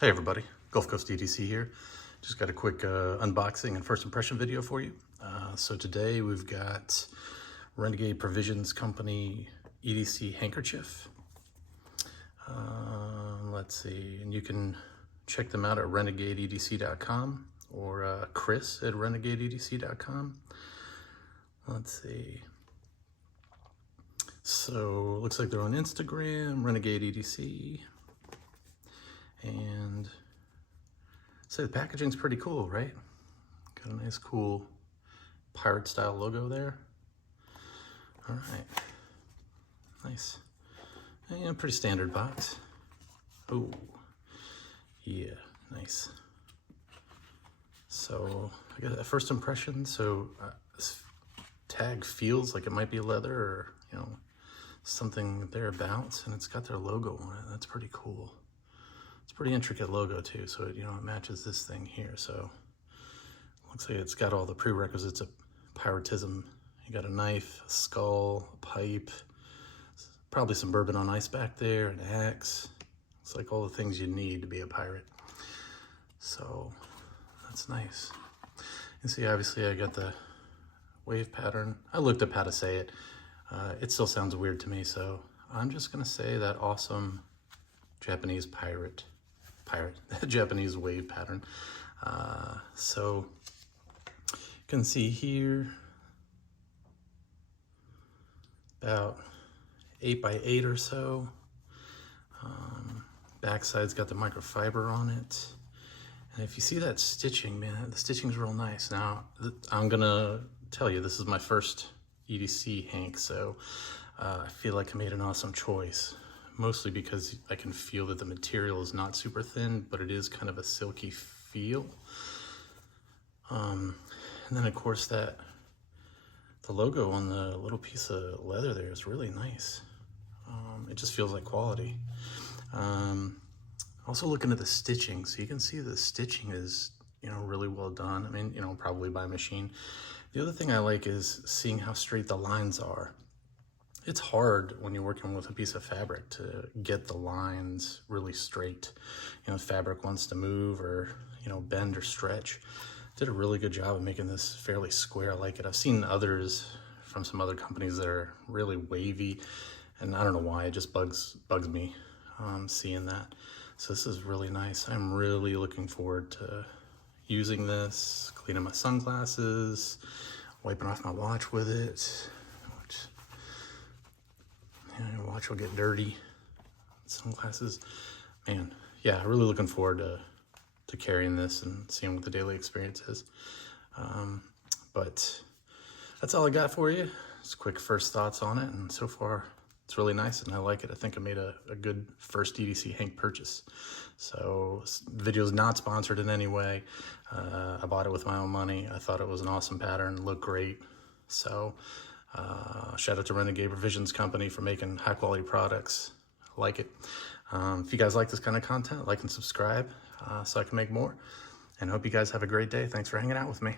Hey everybody, Gulf Coast EDC here. Just got a quick unboxing and first impression video for you. So today we've got Renegade Provisions Company EDC handkerchief. Let's see, and you can check them out at renegadeedc.com or Chris at renegadeedc.com. Let's see. So it looks like they're on Instagram, Renegade EDC. And say the packaging's pretty cool, right? Got a nice cool pirate style logo there. All right, nice. And pretty standard box. Oh, yeah, nice. So I got a first impression. So this tag feels like it might be leather or, you know, something thereabouts, and it's got their logo on it. That's pretty cool. It's a pretty intricate logo too, so it, you know, it matches this thing here. So looks like it's got all the prerequisites of piratism. You got a knife, a skull, a pipe, probably some bourbon on ice back there, an axe. It's like all the things you need to be a pirate. So that's nice. You see, obviously I got the wave pattern. I looked up how to say it. It still sounds weird to me, so I'm just gonna say that awesome Japanese Japanese wave pattern. So you can see here about 8 by 8 or so. Backside's got the microfiber on it. And if you see that stitching, man, the stitching's real nice. Now, I'm gonna tell you, this is my first EDC Hank, so I feel like I made an awesome choice. Mostly because I can feel that the material is not super thin, but it is kind of a silky feel. And then of course the logo on the little piece of leather there is really nice. It just feels like quality. Also looking at the stitching, so you can see the stitching is, you know, really well done. I mean, you know, probably by machine. The other thing I like is seeing how straight the lines are. It's hard when you're working with a piece of fabric to get the lines really straight. You know, fabric wants to move or, you know, bend or stretch. Did a really good job of making this fairly square. I like it. I've seen others from some other companies that are really wavy, and I don't know why, it just bugs me seeing that. So this is really nice. I'm really looking forward to using this, cleaning my sunglasses, wiping off my watch with it. Your watch will get dirty. Sunglasses, man, yeah, really looking forward to carrying this and seeing what the daily experience is. But that's all I got for you. Just quick first thoughts on it, and so far it's really nice and I like it. I think I made a good first EDC Hank purchase. So the video is not sponsored in any way. I bought it with my own money. I thought it was an awesome pattern, looked great. So shout out to Renegade Provisions Company for making high quality products. I like it. If you guys like this kind of content, like and subscribe so I can make more. And I hope you guys have a great day. Thanks for hanging out with me.